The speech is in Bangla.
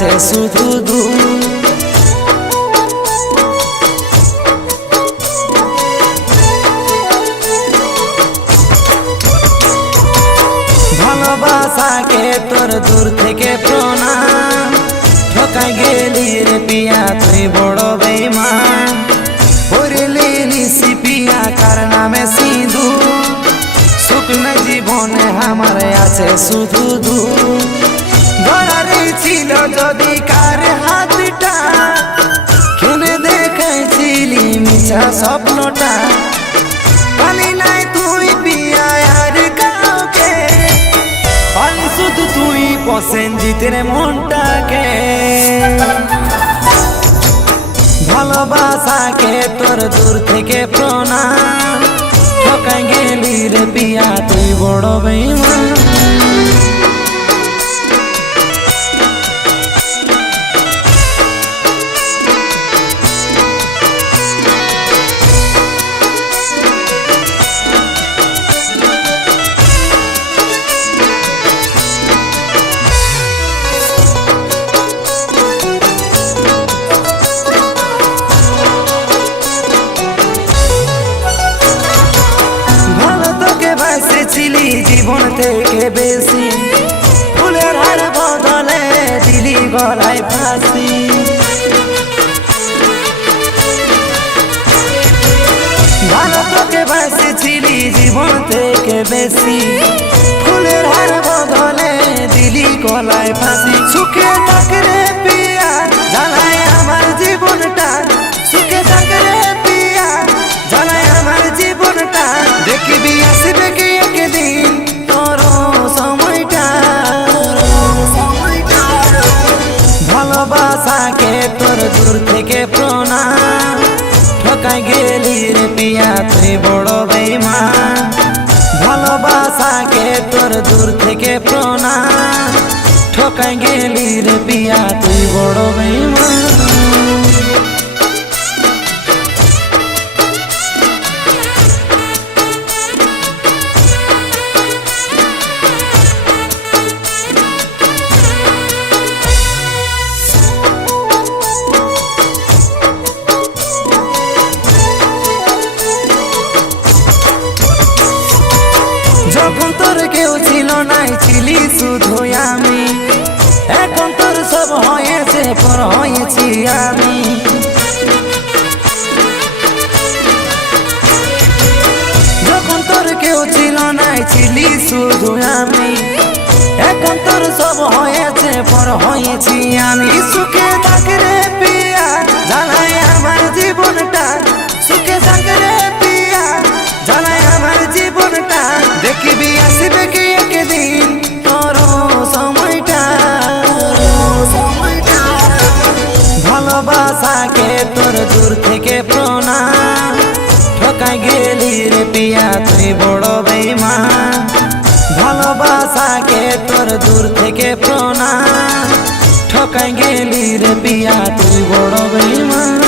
আছে শুধু দূর। ভালোবাসাকে তোর দূর থেকে প্রণাম, ঠকাই গেলি রে পিয়া তুই বড় বেঈমান। পড়লি নিশি পিয়া কার নামে সিঁদুর, শুকনো জীবনে আমার আছে শুধু দূর। গড়ারে ছিল যদি কার হাতটা, কেনে দেখাইছিলি মিছা স্বপ্নটা। পালি নাই তুই পিয়া আর কাউকে, পালি শুধু তুই প্রসেনজিতের মনটাকে। ভালোবাসাকে তোর দূর থেকে প্রণাম, ঠকাই গেলি রে পিয়া তুই বড় বেঈমান। ছিলি জীবন থেকে বেশি, ফুলের হার বদলে দিলি গলায় ফাঁসি। ভালো তোকে বাসেছিলি জীবন থেকে বেশি, ফুলের হার বদলে দিলি গলায় ফাঁসি। সুখে থাকরে পিয়া জ্বালায় আমার জীবনটা, সুখে থাকরে পিয়া জ্বালায় আমার জীবনটা। দেখবি আসবে কি একদিন তোর সময়টা। ভালোবাসাকে তোর দূর থেকে প্রণাম, ঠকাই গেলি রে পিয়া তুই বড় বেঈমান। ভালোবাসাকে তোর দূর থেকে প্রণাম, ঠকাই গেলি রে পিয়া তুই বড় বেঈমান। যখন তোর কেউ ছিল নাই ছিলি শুধু আমি, এখন তোর সব হয়েছে পর হয়েছি আমি। যখন তোর কেউ ছিল নাই ছিলি শুধু আমি, এখন তোর সব হয়েছে পর হয়েছি আমি। সুখে থাকরে পিয়া জ্বালায় আমার জীবনটা, সুখে থাকরে পিয়া জ্বালায় আমার জীবনটা। দেখবি আসবে কি একদিন তোর সময়টা। ভালোবাসাকে তোর দূর থেকে প্রণাম, ঠকাই গেলি রে পিয়া তুই বড় বেঈমান। ভালোবাসাকে তোর দূর থেকে প্রণাম, ঠকাই গেলি রে পিয়া তুই বড় বেঈমান।